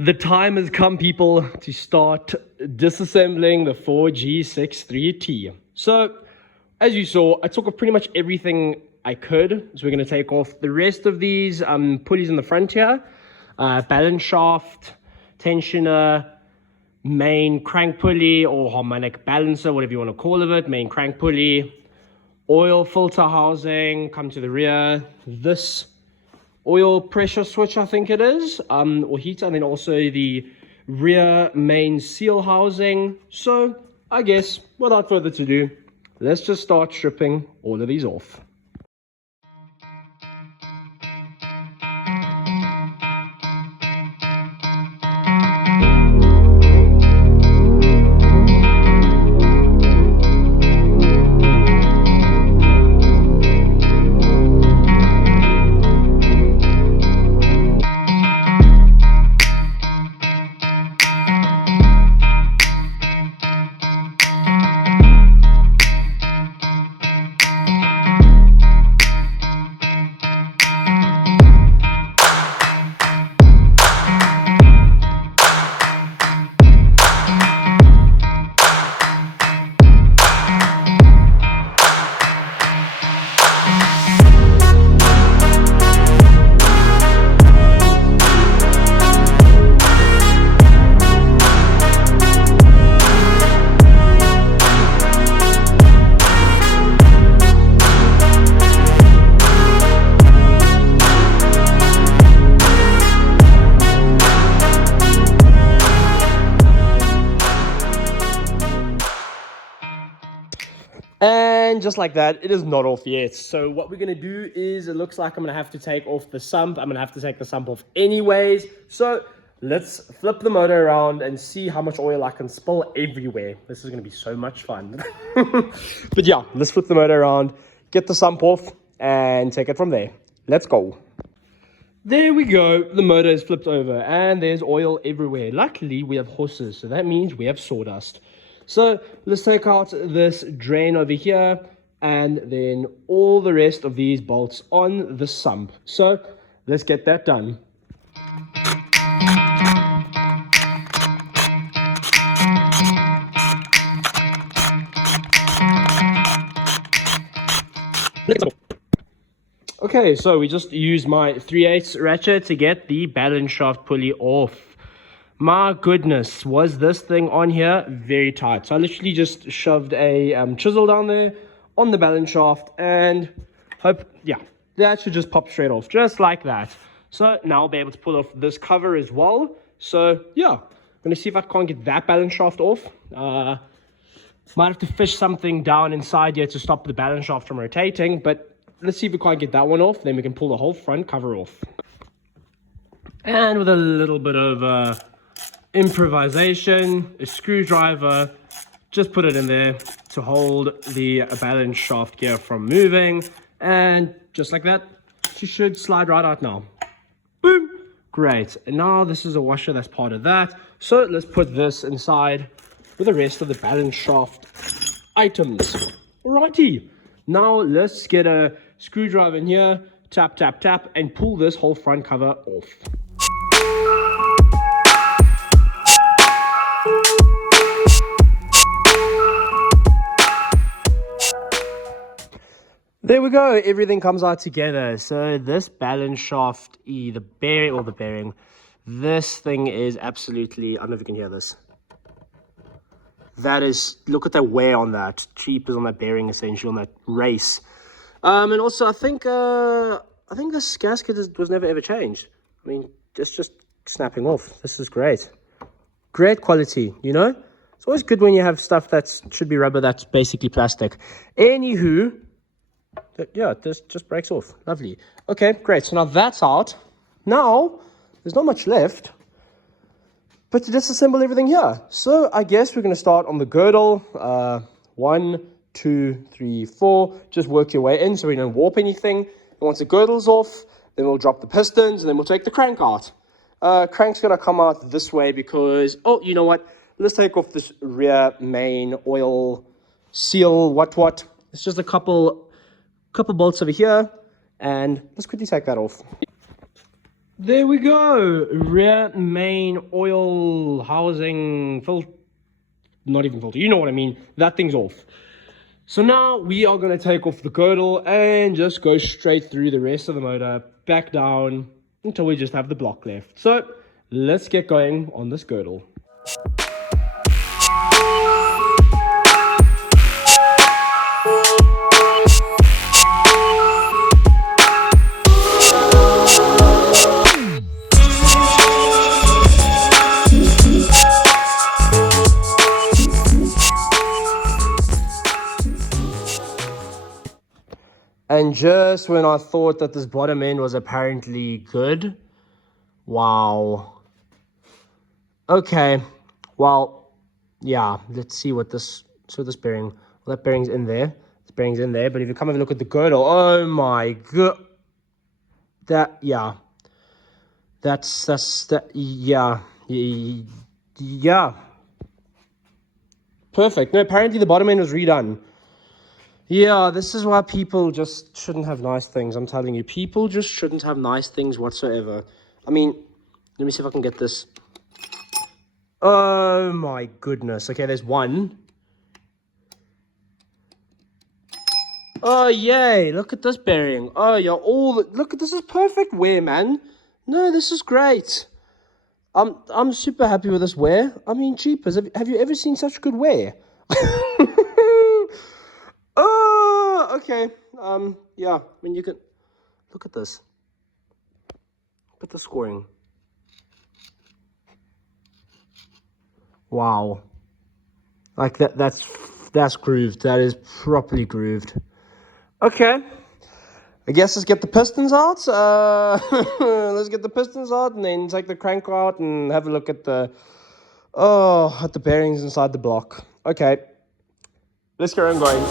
The time has come, people, to start disassembling the 4G63T. So, as you saw, I took off pretty much everything I could. So we're going to take off the rest of these pulleys in the front here. Balance shaft, tensioner, main crank pulley or harmonic balancer, whatever you want to call it, main crank pulley, oil filter housing, come to the rear, this oil pressure switch, I think it is, or heater, and then also the rear main seal housing. So I guess without further ado, let's just start stripping all of these off. And just like that, it is not off yet. So what we're going to do is, it looks like I'm going to have to take off the sump. I'm going to have to take the sump off anyways. So let's flip the motor around and see how much oil I can spill everywhere. This is going to be so much fun. But yeah, let's flip the motor around, get the sump off, and take it from there. Let's go. There we go. The motor is flipped over and there's oil everywhere. Luckily, we have horses, so that means we have sawdust. So let's take out this drain over here and then all the rest of these bolts on the sump. So let's get that done. Okay, so we just used my 3/8 ratchet to get the balance shaft pulley off. My goodness, was this thing on here very tight. So I literally just shoved a chisel down there on the balance shaft and that should just pop straight off, just like that. So now I'll be able to pull off this cover as well. So yeah, I'm going to see if I can't get that balance shaft off. Might have to fish something down inside here to stop the balance shaft from rotating, but let's see if we can't get that one off. Then we can pull the whole front cover off. And with a little bit of improvisation, a screwdriver, just put it in there to hold the balance shaft gear from moving, and just like that, she should slide right out now. Boom! Great. And now this is a washer that's part of that, so let's put this inside with the rest of the balance shaft items. Alrighty, now let's get a screwdriver in here, tap tap tap, and pull this whole front cover off. There we go, everything comes out together. So this balance shaft, the bearing, this thing is absolutely, I don't know if you can hear this. That is, look at the wear on that. Cheap is on that bearing, essentially, on that race. And also, I think this gasket was never ever changed. I mean, it's just snapping off. This is great. Great quality, you know? It's always good when you have stuff that should be rubber that's basically plastic. Anywho, yeah, this just breaks off. Lovely. Okay, great. So now that's out. Now, there's not much left but to disassemble everything here. So I guess we're going to start on the girdle. 1, 2, 3, 4. Just work your way in so we don't warp anything. And once the girdle's off, then we'll drop the pistons and then we'll take the crank out. Crank's going to come out this way because, oh, you know what? Let's take off this rear main oil seal, what. It's just a couple bolts over here, and let's quickly take that off. There we go. Rear main oil housing filter. Not even filter. You know what I mean. That thing's off. So now we are going to take off the girdle and just go straight through the rest of the motor, back down until we just have the block left. So let's get going on this girdle. And just when I thought that this bottom end was apparently good, wow. Okay, well, yeah, let's see what this, so this bearing, well, that bearing's in there. This bearing's in there, but if you come and look at the girdle, oh my god. That, yeah. Yeah. Yeah. Perfect. No, apparently the bottom end was redone. Yeah, this is why people just shouldn't have nice things. I'm telling you, people just shouldn't have nice things whatsoever. I mean, let me see if I can get this. Oh my goodness. Okay, there's one. Oh, yay. Look at this bearing. Oh, yeah, look, this is perfect wear, man. No, this is great. I'm super happy with this wear. I mean, jeepers, have you ever seen such good wear? Oh, okay. Yeah, I mean, you can look at this. Look at the scoring. Wow. Like that's grooved. That is properly grooved. Okay. I guess let's get the pistons out. Let's get the pistons out and then take the crank out and have a look at the bearings inside the block. Okay. Let's get on going.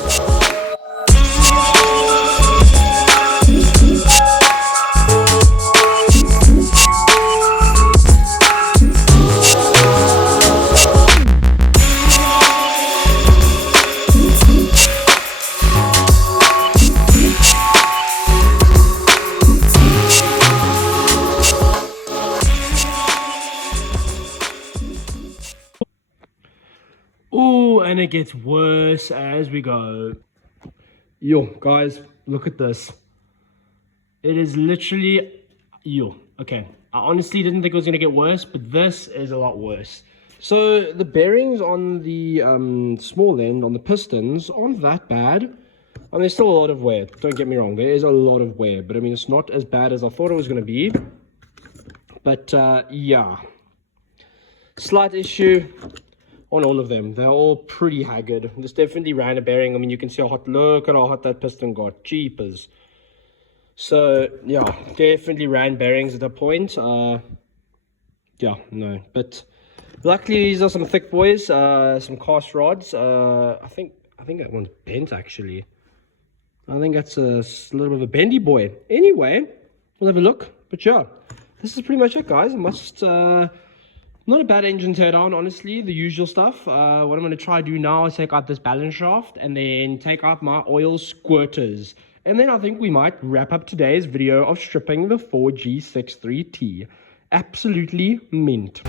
Oh, and it gets worse as we go. Yo, guys, look at this. It is literally, yo, okay. I honestly didn't think it was going to get worse, but this is a lot worse. So the bearings on the small end, on the pistons, aren't that bad. I mean, there's still a lot of wear. Don't get me wrong. There is a lot of wear, but I mean, it's not as bad as I thought it was going to be. But yeah, slight issue on all of them. They're all pretty haggard. This definitely ran a bearing. I mean, you can see look at how hot that piston got. Jeepers. So yeah, definitely ran bearings at that point. Yeah, no, but luckily these are some thick boys, some cast rods. I think that one's bent actually. I think that's a little bit of a bendy boy. Anyway, we'll have a look. But yeah, this is pretty much it, guys. Not a bad engine teardown, honestly. The usual stuff. What I'm going to try to do now is take out this balance shaft and then take out my oil squirters. And then I think we might wrap up today's video of stripping the 4G63T. Absolutely mint.